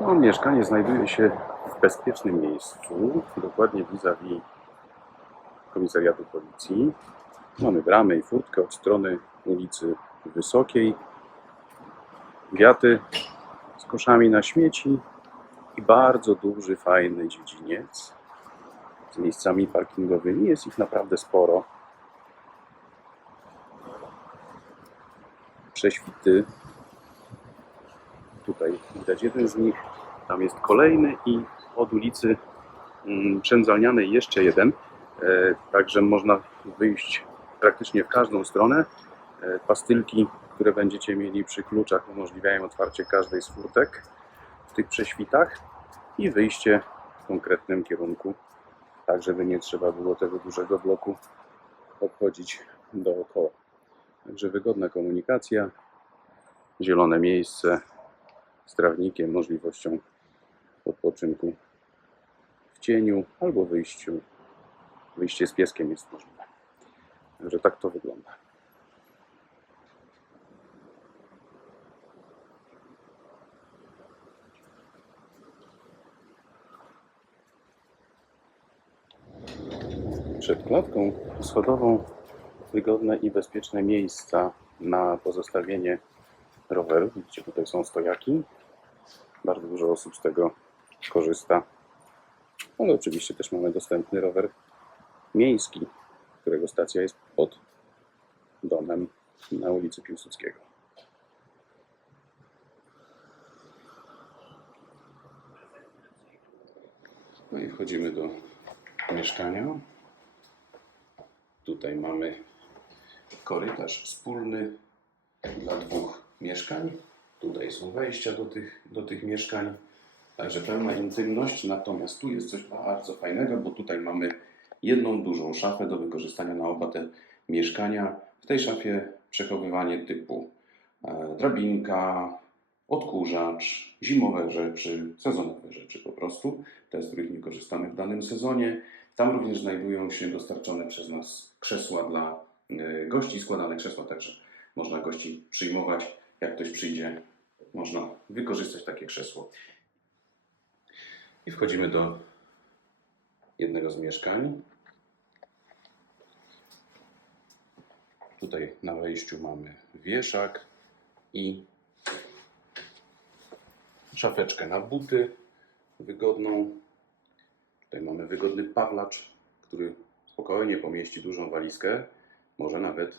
No, mieszkanie znajduje się w bezpiecznym miejscu, dokładnie vis-a-vis komisariatu policji. Mamy bramę i furtkę od strony ulicy Wysokiej, wiaty z koszami na śmieci i bardzo duży, fajny dziedziniec z miejscami parkingowymi. Jest ich naprawdę sporo. Prześwity. Tutaj widać jeden z nich, tam jest kolejny i od ulicy mm, Przędzalnianej jeszcze jeden. E, Także można wyjść praktycznie w każdą stronę. E, Pastylki, które będziecie mieli przy kluczach, umożliwiają otwarcie każdej z furtek w tych prześwitach i wyjście w konkretnym kierunku, tak żeby nie trzeba było tego dużego bloku obchodzić dookoła. Także wygodna komunikacja, zielone miejsce z trawnikiem, możliwością odpoczynku w cieniu albo wyjściu. Wyjście z pieskiem jest możliwe. Także tak to wygląda. Przed klatką schodową wygodne i bezpieczne miejsca na pozostawienie rowerów. Widzicie, tutaj są stojaki. Bardzo dużo osób z tego korzysta. Ale oczywiście też mamy dostępny rower miejski, którego stacja jest pod domem na ulicy Piłsudskiego. No i wchodzimy do mieszkania. Tutaj mamy korytarz wspólny dla dwóch mieszkań. Tutaj są wejścia do tych, do tych mieszkań. Także pełna intymność. Natomiast tu jest coś bardzo fajnego, bo tutaj mamy jedną dużą szafę do wykorzystania na oba te mieszkania. W tej szafie przechowywanie typu e, drabinka, odkurzacz, zimowe rzeczy, sezonowe rzeczy po prostu, te, z których nie korzystamy w danym sezonie. Tam również znajdują się dostarczone przez nas krzesła dla e, gości, składane krzesła, także można gości przyjmować. Jak ktoś przyjdzie, można wykorzystać takie krzesło. I wchodzimy do jednego z mieszkań. Tutaj na wejściu mamy wieszak i szafeczkę na buty wygodną. Tutaj mamy wygodny pawlacz, który spokojnie pomieści dużą walizkę, może nawet,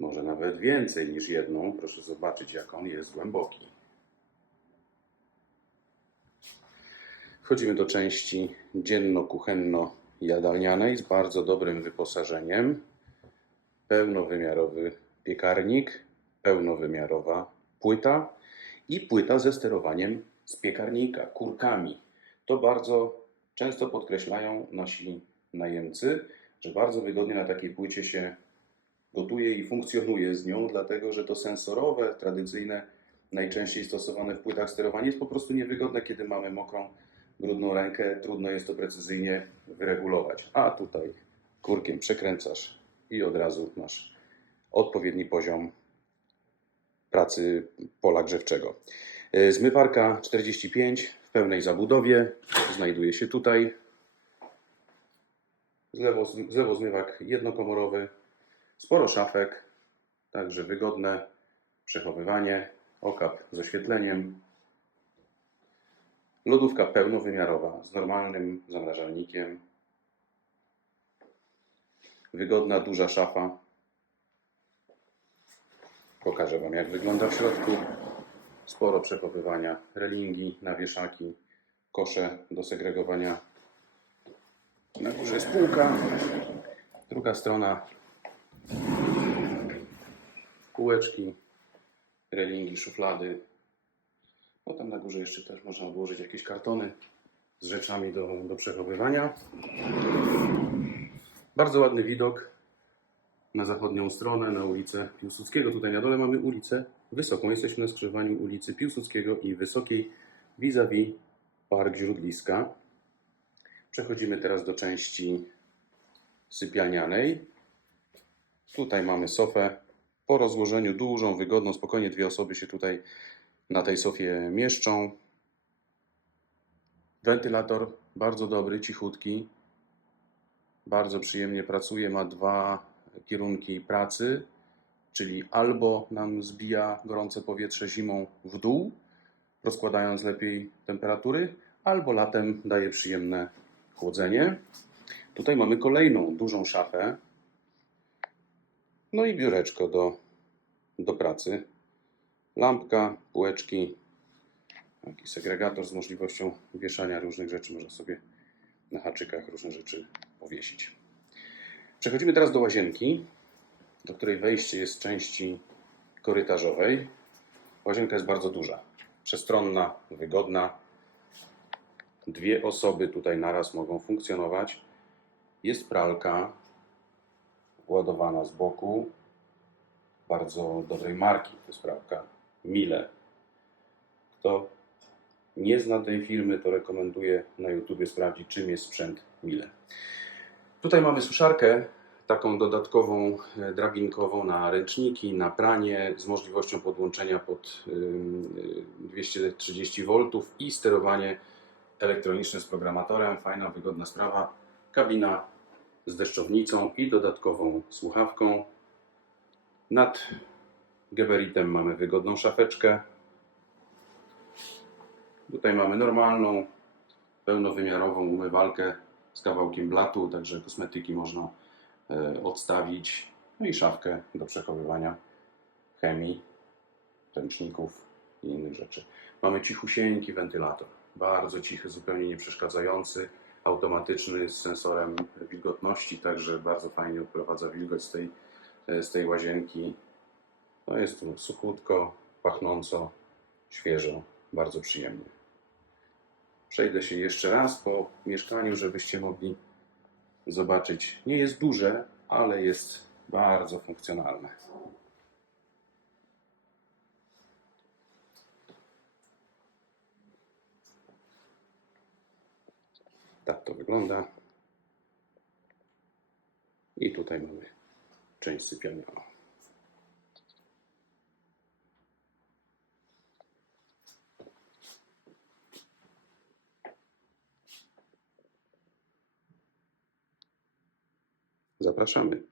może nawet więcej niż jedną. Proszę zobaczyć, jak on jest głęboki. Wchodzimy do części dzienno-kuchenno-jadalnianej z bardzo dobrym wyposażeniem. Pełnowymiarowy piekarnik, pełnowymiarowa płyta i płyta ze sterowaniem z piekarnika, kurkami. To bardzo często podkreślają nasi najemcy, że bardzo wygodnie na takiej płycie się gotuje i funkcjonuje z nią, dlatego że to sensorowe, tradycyjne, najczęściej stosowane w płytach sterowanie jest po prostu niewygodne, kiedy mamy mokrą, brudną rękę, trudno jest to precyzyjnie wyregulować. A tutaj kurkiem przekręcasz i od razu masz odpowiedni poziom pracy pola grzewczego. E, Zmywarka 45 w pełnej zabudowie znajduje się tutaj. Zlewo, zlewozmywak jednokomorowy, sporo szafek, także wygodne przechowywanie, okap z oświetleniem. Lodówka pełnowymiarowa z normalnym zamrażalnikiem. Wygodna, duża szafa. Pokażę Wam, jak wygląda w środku. Sporo przechowywania, relingi na wieszaki, kosze do segregowania. Na górze jest półka. Druga strona półeczki, relingi, szuflady. Potem na górze jeszcze też można odłożyć jakieś kartony z rzeczami do, do przechowywania. Bardzo ładny widok na zachodnią stronę, na ulicę Piłsudskiego. Tutaj na dole mamy ulicę Wysoką. Jesteśmy na skrzyżowaniu ulicy Piłsudskiego i Wysokiej vis-a-vis Park Źródliska. Przechodzimy teraz do części sypialnianej. Tutaj mamy sofę po rozłożeniu dużą, wygodną, spokojnie dwie osoby się tutaj na tej sofie mieszczą. Wentylator bardzo dobry, cichutki. Bardzo przyjemnie pracuje, ma dwa kierunki pracy, czyli albo nam zbija gorące powietrze zimą w dół, rozkładając lepiej temperatury, albo latem daje przyjemne chłodzenie. Tutaj mamy kolejną dużą szafę. No i biureczko do, do pracy. Lampka, półeczki, taki segregator z możliwością wieszania różnych rzeczy. Można sobie na haczykach różne rzeczy powiesić. Przechodzimy teraz do łazienki, do której wejście jest z części korytarzowej. Łazienka jest bardzo duża, przestronna, wygodna. Dwie osoby tutaj naraz mogą funkcjonować. Jest pralka ładowana z boku, bardzo dobrej marki. To jest pralka Miele. Kto nie zna tej firmy, to rekomenduję na YouTubie sprawdzić, czym jest sprzęt Miele. Tutaj mamy suszarkę, taką dodatkową, e, drabinkową na ręczniki, na pranie, z możliwością podłączenia pod ym, y, 230 V i sterowanie elektroniczne z programatorem. Fajna, wygodna sprawa. Kabina z deszczownicą i dodatkową słuchawką. Nad geberitem mamy wygodną szafeczkę. Tutaj mamy normalną, pełnowymiarową umywalkę z kawałkiem blatu, także kosmetyki można e, odstawić. No i szafkę do przechowywania chemii, ręczników i innych rzeczy. Mamy cichusieńki wentylator, bardzo cichy, zupełnie nie przeszkadzający, automatyczny z sensorem wilgotności, także bardzo fajnie odprowadza wilgoć z tej, e, z tej łazienki. No jest tu suchutko, pachnąco, świeżo, bardzo przyjemnie. Przejdę się jeszcze raz po mieszkaniu, żebyście mogli zobaczyć. Nie jest duże, ale jest bardzo funkcjonalne. Tak to wygląda. I tutaj mamy część sypialnianą. Zapraszamy.